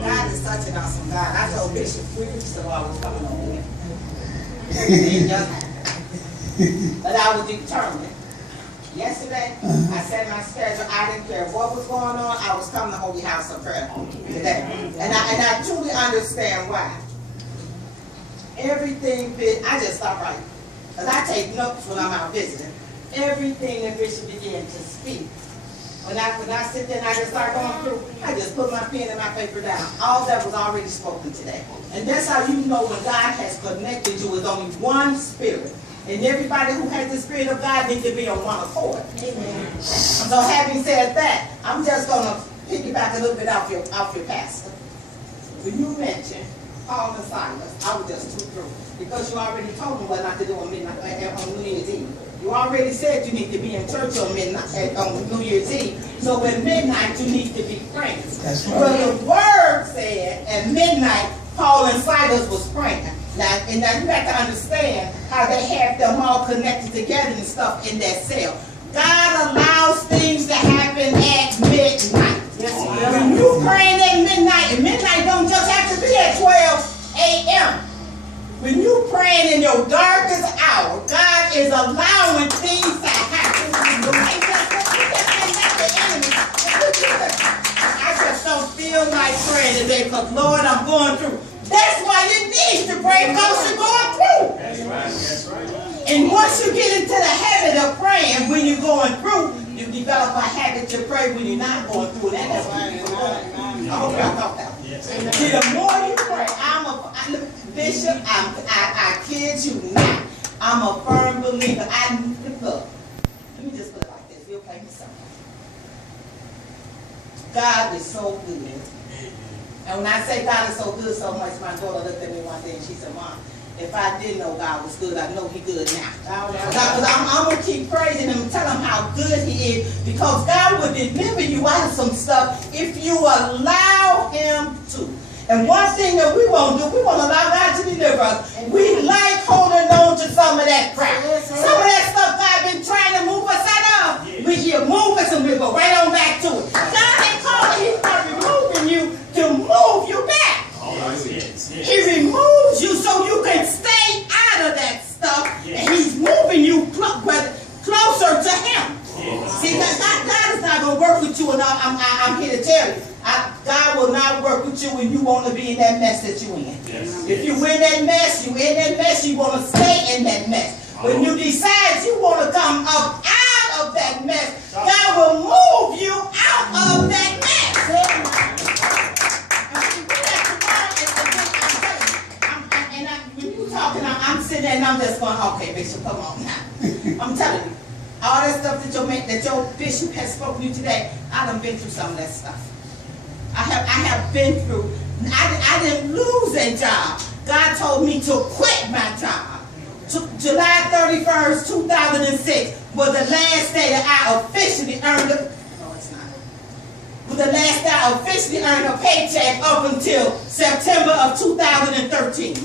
God is touching us from God. I told Bishop we used to always coming on here. But I was determined. Yesterday, I set my schedule. I didn't care what was going on. I was coming to Holy House of Prayer today. And I truly understand why. Everything, I just stopped writing. Because I take notes when I'm out visiting. Everything that Bishop began to speak. When I sit there and I just start going through, I just put my pen and my paper down. All that was already spoken today. And that's how you know when God has connected you with only one spirit. And everybody who has the Spirit of God needs to be on one accord. Amen. So having said that, I'm just going to piggyback a little bit off your pastor. When you mentioned Paul and Silas, I was just too through. Because you already told me what not to do on midnight on New Year's Eve. You already said you need to be in church on midnight on New Year's Eve. So at midnight you need to be praying. That's right. Well, the word said at midnight Paul and Silas was praying. Now you got to understand how they had them all connected together and stuff in that cell. God allows things to happen at midnight. Yes, when you praying at midnight, and midnight don't just have to be at 12 a.m. When you praying in your darkest hour, God is allowing things to happen. I just don't feel like praying today because, Lord, I'm going through. That's why you need to pray because you're going through. That's right. That's right. And once you get into the habit of praying when you're going through, you develop a habit to pray when you're not going through. That's why I hope y'all caught that. See, the more you pray, Bishop, I kid you not. I'm a firm believer. Look, let me just put it like this. You'll play me something. God is so good. And when I say God is so good so much, my daughter looked at me one day and she said, Mom, if I didn't know God was good, I know He's good now. Because I'm going to keep praising Him and tell Him how good He is, because God will deliver you out of some stuff if you allow Him to. And one thing that we won't do, we won't allow God to deliver us. We like holding on to some of that crap. Some of that stuff God been trying to move us out of. He'll move us and we'll go right on back to it. God ain't calling, He's not removing you to move you back. He removes you so you can stay out of that stuff. And He's moving you closer to Him. See, God is not going to work with you, and I'm here to tell you. God will not work with you when you want to be in that mess that you're in. Yes. If you're in that mess, you want to stay in that mess. When you decide you want to come up out of that mess, God will move you out of that mess. When you're talking, I'm sitting there and I'm just going, okay, Bishop, come on now. I'm telling you, all that stuff that your bishop has spoken to you today, I done been through some of that stuff. I have been through. I didn't lose that job. God told me to quit my job. July 31st, 2006 was the last day that I officially earned was the last day I officially earned a paycheck up until September of 2013.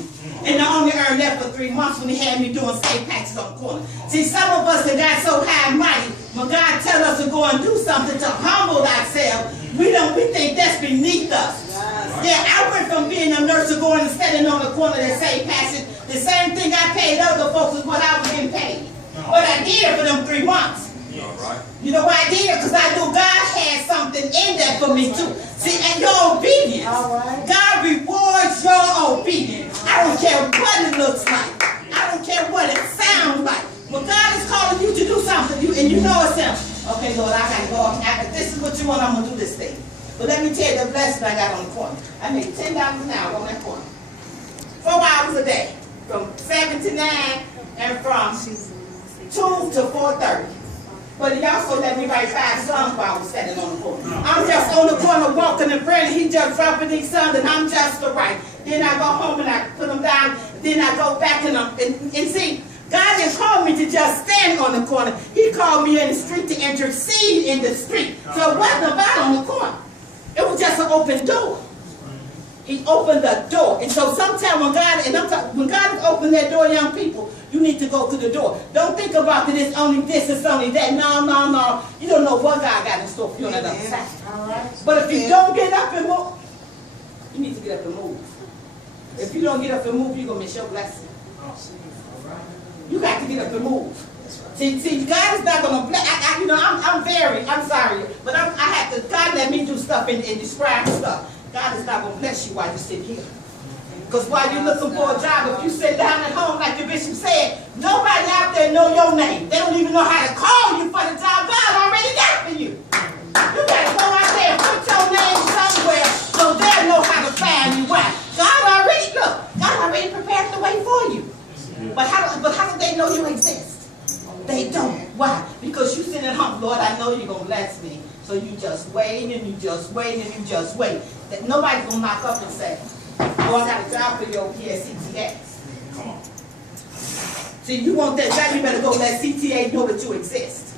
And I only earned that for 3 months when He had me doing state patches on the corner. See, some of us that got so high and mighty, when God tells us to go and do something to humble ourselves, we think that's beneath us. Yeah, I went from being a nurse to going and standing on the corner that state patches. The same thing I paid other folks is what I was getting paid. But I did it for them 3 months. You know why I did it? Because I knew God had something in that for me too. See, and your obedience. God rewards your obedience. I don't care what it looks like. I don't care what it sounds like. When God is calling you to do something, and you know it's Him. Okay, Lord, I got to go. This is what you want, I'm going to do this thing. But let me tell you the blessing I got on the corner. I made $10 an hour on that corner. 4 hours a day. From 7 to 9 and from 2 to 4:30. But He also let me write 5 songs while I was standing on the corner. I'm just on the corner walking and praying. He just dropping these songs and I'm just to write. Then I go home and I put them down. Then I go back and see, God didn't call me to just stand on the corner. He called me in the street to intercede in the street. So it wasn't about on the corner. It was just an open door. He opened the door. And so sometimes when God has opened that door, young people, you need to go to the door. Don't think about that it's only this, it's only that. No. You don't know what God got in store for you on the other side. right? All right. But if you don't get up and move, you need to get up and move. If you don't get up and move, you're going to miss your blessing. You got to get up and move. See, God is not going to bless. I'm sorry, but God let me do stuff and describe stuff. God is not going to bless you while you sit here. Because while you're looking for a job, if you sit down at home, like the bishop said, nobody out there know your name. They don't even know how to call you for the job God already got for you. You got to go out there and put your name somewhere so they'll know how to find you. Why? God already prepared the way for you. But how do they know you exist? They don't. Why? Because you sit at home, Lord, I know you're going to bless me. So you just wait and you just wait and you just wait. That nobody's going to knock up and say, oh, I got a job for you over here at CTA. Come on. See, you want that job, you better go let CTA know that you exist.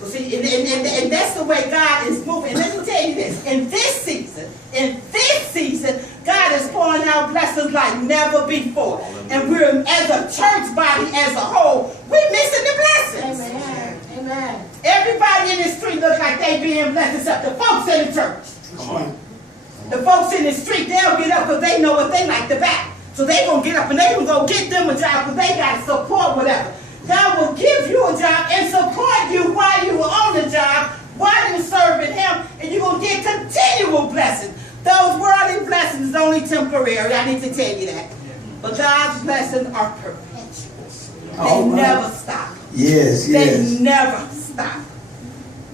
So see, and that's the way God is moving. And let me tell you this, in this season, God is pouring out blessings like never before. And we're, as a church body as a whole, we're missing the blessings. Amen. Amen. Everybody in the street looks like they being blessed except the folks in the church. Come on. The folks in the street, they'll get up because they know what they like to back. So they going to get up and they can go get them a job because they got to support whatever. God will give you a job and support you while you are on the job, while you're serving Him, and you're going to get continual blessings. Those worldly blessings is only temporary. I need to tell you that. But God's blessings are perpetual. They never stop. Yes, yes. They never stop.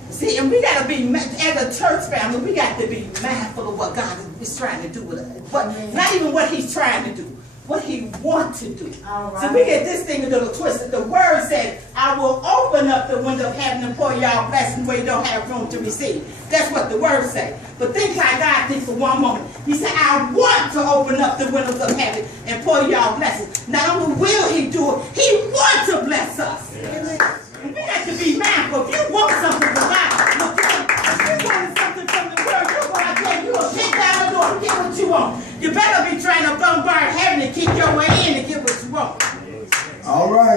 See, and we got to be, as a church family, we got to be mindful of what God is trying to do with us. But not even what He's trying to do, what He wants to do. Right. So we get this thing a little twisted. The word said, I will open up the window of heaven and pour y'all blessings where you don't have room to receive. That's what the word said. But think how God thinks for one moment. He said, I want to open up the windows of heaven and pour y'all blessings. Not only will He do it, He wants to bless us. Yes. We got to be mindful. If you want something from God, look, if you want something from the world, you're going to get, you're going to kick down the door and get what you want. You better be trying to bombard heaven and kick your way in and get what you want. All right.